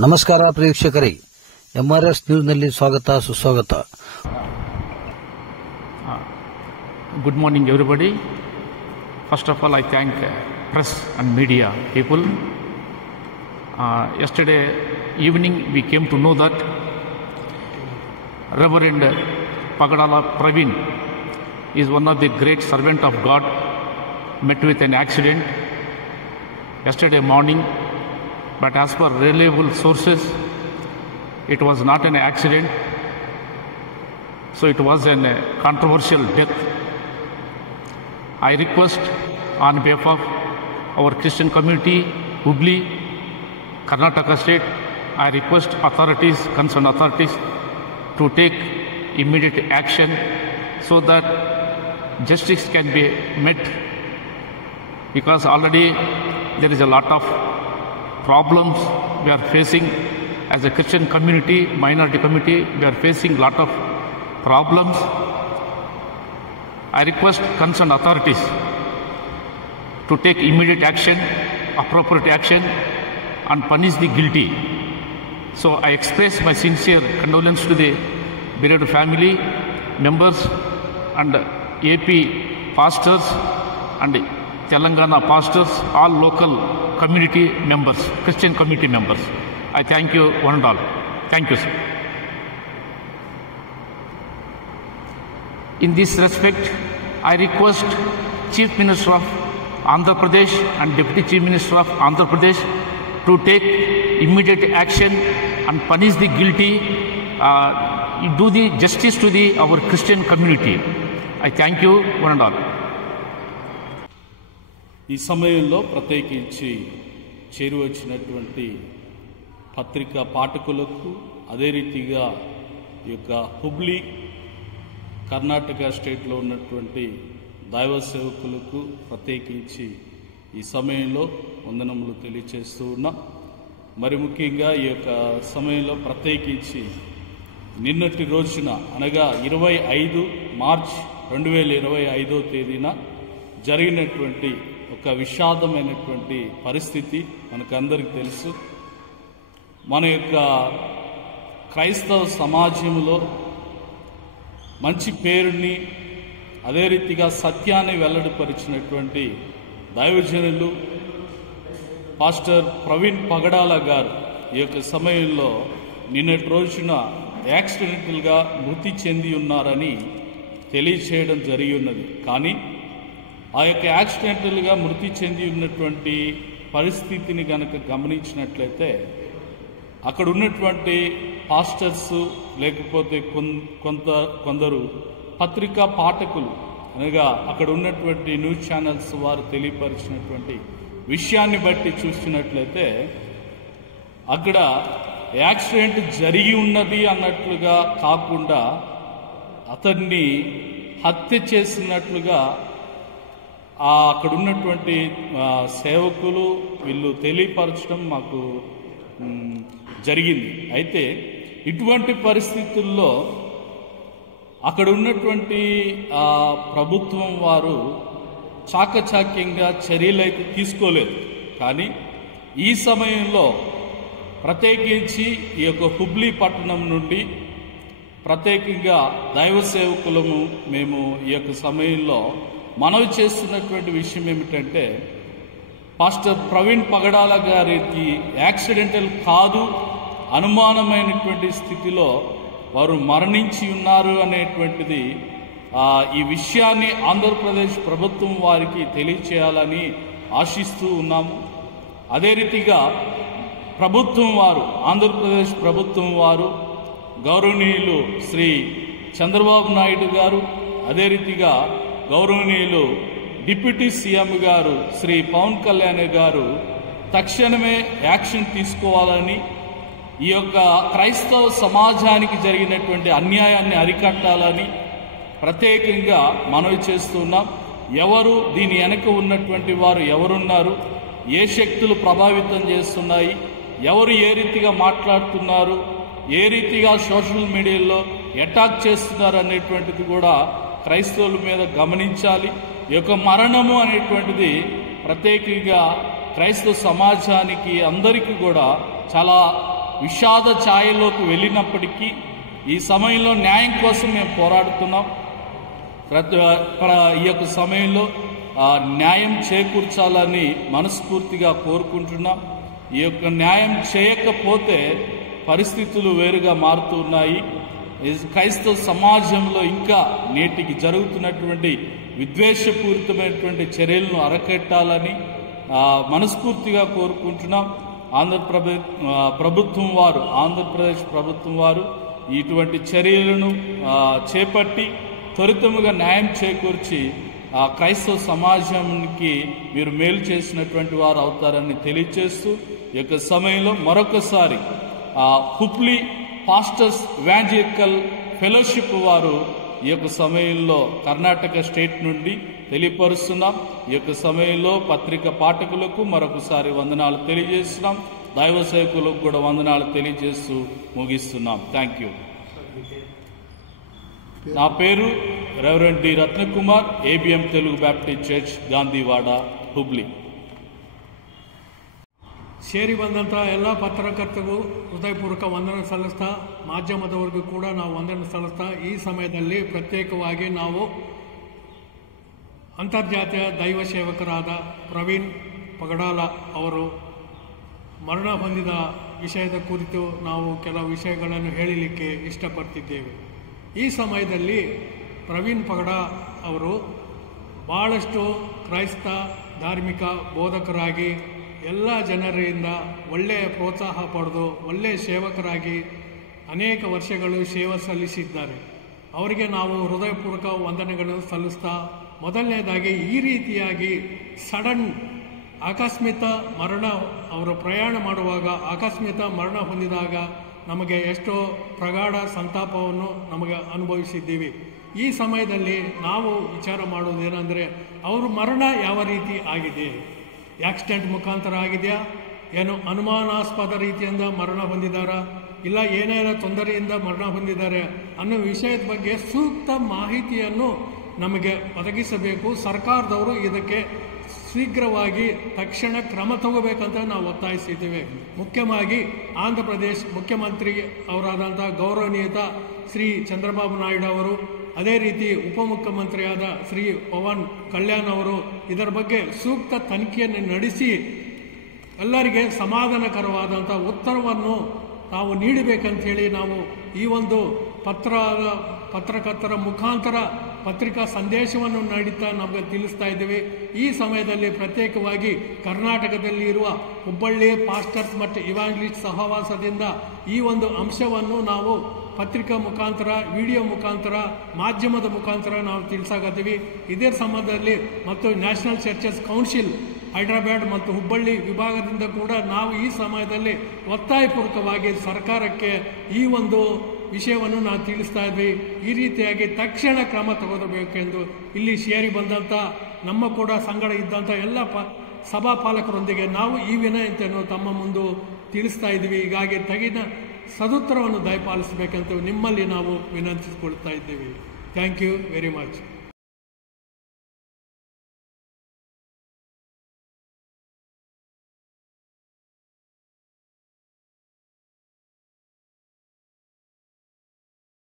ನಮಸ್ಕಾರ ಪ್ರೇಕ್ಷಕರೇ, ಎಂಆರ್ಎಸ್ ನ್ಯೂಸ್ನಲ್ಲಿ ಸ್ವಾಗತ ಸುಸ್ವಾಗತ. Good morning everybody. First of all, I thank press and media people. Yesterday evening we came to know that Reverend Pagadala Praveen is one of the great servant of God, met with an accident yesterday morning. But as per reliable sources, it was not an accident, so it was a controversial death. I request on behalf of our Christian community, Hubli, Karnataka state, I request authorities, concerned authorities, to take immediate action so that justice can be met, because already there is a lot of problems we are facing as a Christian community, minority community. We are facing lot of problems. I request concerned authorities to take immediate action, appropriate action, and punish the guilty. So I express my sincere condolence to the bereaved family members and AP pastors and Telangana pastors, all local community members, Christian community members. I thank you one and all. Thank you, sir. In this respect, I request Chief Minister of Andhra Pradesh and Deputy Chief Minister of Andhra Pradesh to take immediate action and punish the guilty, do the justice to our Christian community. I thank you one and all. ఈ సమయంలో ప్రత్యేకించి చేరువచ్చినటువంటి పత్రికా పాఠకులకు, అదే రీతిగా ఈ యొక్క హుబ్లీ కర్ణాటక స్టేట్లో ఉన్నటువంటి దైవ సేవకులకు ప్రత్యేకించి ఈ సమయంలో వందనములు తెలియచేస్తూ ఉన్నాం. మరి ముఖ్యంగా ఈ యొక్క సమయంలో ప్రత్యేకించి నిన్నటి రోజున అనగా 25 మార్చ్ 2025 తేదీన జరిగినటువంటి ఒక విషాదమైనటువంటి పరిస్థితి మనకందరికీ తెలుసు. మన యొక్క క్రైస్తవ సమాజంలో మంచి పేరుని, అదే రీతిగా సత్యాన్ని వెల్లడిపరిచినటువంటి దైవజనులు పాస్టర్ ప్రవీణ్ పగడాల గారు ఈ యొక్క సమయంలో నిన్నటి రోజున యాక్సిడెంటల్గా మృతి చెంది ఉన్నారని తెలియచేయడం జరిగి ఉన్నది. కానీ ఆ యొక్క యాక్సిడెంటల్గా మృతి చెంది ఉన్నటువంటి పరిస్థితిని కనుక గమనించినట్లయితే అక్కడ ఉన్నటువంటి పాస్టర్స్, లేకపోతే కొందరు పత్రికా పాఠకులు, అనగా అక్కడ ఉన్నటువంటి న్యూస్ ఛానల్స్ వారు తెలియపరిచినటువంటి విషయాన్ని బట్టి చూస్తున్నట్లయితే అక్కడ యాక్సిడెంట్ జరిగి ఉన్నది అన్నట్లుగా కాకుండా అతన్ని హత్య చేసినట్లుగా అక్కడ ఉన్నటువంటి సేవకులు వీళ్ళు తెలియపరచడం మాకు జరిగింది. అయితే ఇటువంటి పరిస్థితుల్లో అక్కడ ఉన్నటువంటి ప్రభుత్వం వారు చాకచాక్యంగా చర్యలైతే తీసుకోలేదు. కానీ ఈ సమయంలో ప్రత్యేకించి ఈ యొక్క హుబ్లీ పట్టణం నుండి ప్రత్యేకంగా దైవ సేవకులము మేము ఈ యొక్క సమయంలో మనవి చేస్తున్నటువంటి విషయం ఏమిటంటే, పాస్టర్ ప్రవీణ్ పగడాల గారికి యాక్సిడెంటల్ కాదు, అనుమానమైనటువంటి స్థితిలో వారు మరణించి ఉన్నారు అనేటువంటిది ఈ విషయాన్ని ఆంధ్రప్రదేశ్ ప్రభుత్వం వారికి తెలియచేయాలని ఆశిస్తూ ఉన్నాము. అదే రీతిగా ప్రభుత్వం వారు, ఆంధ్రప్రదేశ్ ప్రభుత్వం వారు, గౌరవనీయులు శ్రీ చంద్రబాబు నాయుడు గారు, అదే రీతిగా గౌరవనీయులు డిప్యూటీ సీఎం గారు శ్రీ పవన్ కళ్యాణ్ గారు తక్షణమే యాక్షన్ తీసుకోవాలని, ఈ యొక్క క్రైస్తవ సమాజానికి జరిగినటువంటి అన్యాయాన్ని అరికట్టాలని ప్రత్యేకంగా మనవి చేస్తున్నాం. ఎవరు దీని వెనక ఉన్నటువంటి వారు ఎవరున్నారు, ఏ శక్తులు ప్రభావితం చేస్తున్నాయి, ఎవరు ఏ రీతిగా మాట్లాడుతున్నారు, ఏ రీతిగా సోషల్ మీడియాలో అటాక్ చేస్తున్నారు అనేటువంటిది కూడా క్రైస్తవుల మీద గమనించాలి. ఈ యొక్క మరణము అనేటువంటిది ప్రత్యేకంగా క్రైస్తవ సమాజానికి అందరికీ కూడా చాలా విషాద ఛాయలోకి వెళ్ళినప్పటికీ ఈ సమయంలో న్యాయం కోసం మేము పోరాడుతున్నాం. ఈ యొక్క సమయంలో న్యాయం చేకూర్చాలని మనస్ఫూర్తిగా కోరుకుంటున్నాం. ఈ యొక్క న్యాయం చేయకపోతే పరిస్థితులు వేరుగా మారుతున్నాయి. క్రైస్తవ సమాజంలో ఇంకా నేటికి జరుగుతున్నటువంటి విద్వేషపూరితమైనటువంటి చర్యలను అరకట్టాలని మనస్ఫూర్తిగా కోరుకుంటున్నాం. ఆంధ్రప్రదేశ్ ప్రభుత్వం వారు ఇటువంటి చర్యలను చేపట్టి త్వరితముగా న్యాయం చేకూర్చి క్రైస్తవ సమాజానికి మీరు మేలు చేసినటువంటి వారు అవుతారని తెలియజేస్తూ ఈ యొక్క సమయంలో మరొకసారి హుబ్లీ పాస్టర్స్ ఇవాంజలికల్ ఫెలోషిప్ వారు ఈ యొక్క సమయంలో కర్ణాటక స్టేట్ నుండి తెలియపరుస్తున్నాం. ఈ యొక్క సమయంలో పత్రిక పాఠకులకు మరొకసారి వందనాలు తెలియజేస్తున్నాం. దైవ సేవకులకు కూడా వందనాలు తెలియజేస్తూ ముగిస్తున్నాం. Thank you. నా పేరు reverend D Ratnakumar, ABM Telugu Baptist church, Gandhiwada, Hubli. ಸೇರಿ ಬಂದಂಥ ಎಲ್ಲ ಪತ್ರಕರ್ತರಿಗೂ ಹೃದಯಪೂರ್ವಕ ವಂದನೆ ಸಲ್ಲಿಸ್ತಾ, ಮಾಧ್ಯಮದವರಿಗೂ ಕೂಡ ನಾವು ವಂದನೆ ಸಲ್ಲಿಸ್ತಾ, ಈ ಸಮಯದಲ್ಲಿ ಪ್ರತ್ಯೇಕವಾಗಿ ನಾವು ಅಂತರ್ಜಾತೀಯ ದೈವ ಸೇವಕರಾದ ಪ್ರವೀಣ್ ಪಗಡಾಲ ಅವರು ಮರಣ ಹೊಂದಿದ ವಿಷಯದ ಕುರಿತು ನಾವು ಕೆಲವು ವಿಷಯಗಳನ್ನು ಹೇಳಲಿಕ್ಕೆ ಇಷ್ಟಪಡ್ತಿದ್ದೇವೆ. ಈ ಸಮಯದಲ್ಲಿ ಪ್ರವೀಣ್ ಪಗಡ ಅವರು ಭಾಳಷ್ಟು ಕ್ರೈಸ್ತ ಧಾರ್ಮಿಕ ಬೋಧಕರಾಗಿ ಎಲ್ಲ ಜನರಿಂದ ಒಳ್ಳೆಯ ಪ್ರೋತ್ಸಾಹ ಪಡೆದು ಒಳ್ಳೆಯ ಸೇವಕರಾಗಿ ಅನೇಕ ವರ್ಷಗಳು ಸೇವೆ ಸಲ್ಲಿಸಿದ್ದಾರೆ. ಅವರಿಗೆ ನಾವು ಹೃದಯಪೂರ್ವಕ ವಂದನೆಗಳನ್ನು ಸಲ್ಲಿಸ್ತಾ, ಮೊದಲನೇದಾಗಿ ಈ ರೀತಿಯಾಗಿ ಸಡನ್ ಆಕಸ್ಮಿಕ ಮರಣ, ಅವರು ಪ್ರಯಾಣ ಮಾಡುವಾಗ ಆಕಸ್ಮಿಕ ಮರಣ ಹೊಂದಿದಾಗ ನಮಗೆ ಎಷ್ಟೋ ಪ್ರಗಾಢ ಸಂತಾಪವನ್ನು ನಮಗೆ ಅನುಭವಿಸಿದ್ದೀವಿ. ಈ ಸಮಯದಲ್ಲಿ ನಾವು ವಿಚಾರ ಮಾಡೋದೇನೆಂದರೆ, ಅವರು ಮರಣ ಯಾವ ರೀತಿ ಆಗಿದೆ, ಆಕ್ಸಿಡೆಂಟ್ ಮುಖಾಂತರ ಆಗಿದೆಯಾ, ಏನು ಅನುಮಾನಾಸ್ಪದ ರೀತಿಯಿಂದ ಮರಣ ಹೊಂದಿದ್ದಾರಾ, ಇಲ್ಲ ಏನೇನೋ ತೊಂದರೆಯಿಂದ ಮರಣ ಹೊಂದಿದ್ದಾರೆ ಅನ್ನೋ ವಿಷಯದ ಬಗ್ಗೆ ಸೂಕ್ತ ಮಾಹಿತಿಯನ್ನು ನಮಗೆ ಒದಗಿಸಬೇಕು. ಸರ್ಕಾರದವರು ಇದಕ್ಕೆ ಶೀಘ್ರವಾಗಿ ತಕ್ಷಣ ಕ್ರಮ ತಗೋಬೇಕಂತ ನಾವು ಒತ್ತಾಯಿಸಿದ್ದೇವೆ. ಮುಖ್ಯವಾಗಿ ಆಂಧ್ರ ಪ್ರದೇಶ ಮುಖ್ಯಮಂತ್ರಿ ಅವರಾದಂಥ ಗೌರವನೀಯತ ಶ್ರೀ ಚಂದ್ರಬಾಬು ನಾಯ್ಡು ಅವರು, ಅದೇ ರೀತಿ ಉಪಮುಖ್ಯಮಂತ್ರಿಯಾದ ಶ್ರೀ ಪವನ್ ಕಲ್ಯಾಣ್ ಅವರು ಇದರ ಬಗ್ಗೆ ಸೂಕ್ತ ತನಿಖೆಯನ್ನು ನಡೆಸಿ ಎಲ್ಲರಿಗೆ ಸಮಾಧಾನಕರವಾದಂಥ ಉತ್ತರವನ್ನು ನಾವು ನೀಡಬೇಕಂತೇಳಿ ನಾವು ಈ ಒಂದು ಪತ್ರಕರ್ತರ ಮುಖಾಂತರ ಪತ್ರಿಕಾ ಸಂದೇಶವನ್ನು ನೀಡುತ್ತಾ ನಮಗೆ ತಿಳಿಸ್ತಾ ಇದ್ದೇವೆ. ಈ ಸಮಯದಲ್ಲಿ ಪ್ರತ್ಯೇಕವಾಗಿ ಕರ್ನಾಟಕದಲ್ಲಿ ಇರುವ ಹುಬ್ಬಳ್ಳಿ ಪಾಸ್ಟರ್ಸ್ ಮತ್ತು ಇವಾಂಜಲಿಸ್ಟ್ ಸಹವಾಸದಿಂದ ಈ ಒಂದು ಅಂಶವನ್ನು ನಾವು ಪತ್ರಿಕಾ ಮುಖಾಂತರ, ವಿಡಿಯೋ ಮುಖಾಂತರ, ಮಾಧ್ಯಮದ ಮುಖಾಂತರ ನಾವು ತಿಳಿಸಾಕತ್ತೀವಿ. ಇದೇ ಸಂಬಂಧದಲ್ಲಿ ಮತ್ತು ನ್ಯಾಷನಲ್ ಚರ್ಚಸ್ ಕೌನ್ಸಿಲ್ ಹೈದರಾಬಾದ್ ಮತ್ತು ಹುಬ್ಬಳ್ಳಿ ವಿಭಾಗದಿಂದ ಕೂಡ ನಾವು ಈ ಸಮಯದಲ್ಲಿ ಒತ್ತಾಯಪೂರ್ವಕವಾಗಿ ಸರ್ಕಾರಕ್ಕೆ ಈ ಒಂದು ವಿಷಯವನ್ನು ನಾವು ತಿಳಿಸ್ತಾ ಇದ್ವಿ. ಈ ರೀತಿಯಾಗಿ ತಕ್ಷಣ ಕ್ರಮ ತಗೋಬೇಕೆಂದು ಇಲ್ಲಿ ಸೇರಿ ಬಂದಂಥ ನಮ್ಮ ಕೂಡ ಸಂಗಡ ಇದ್ದಂಥ ಎಲ್ಲ ಸಭಾಪಾಲಕರೊಂದಿಗೆ ನಾವು ಈ ವಿನಂತಿಯನ್ನು ತಮ್ಮ ಮುಂದೆ ತಿಳಿಸ್ತಾ ಇದ್ವಿ. ಹೀಗಾಗಿ ತಗಿನ ಸದುತ್ತರವನ್ನು ದಯಪಾಲಿಸಬೇಕಂತ ನಿಮ್ಮಲ್ಲಿ ನಾವು ವಿನಂತಿಸಿಕೊಳ್ತಾ ಇದ್ದೀವಿ. Thank you very much.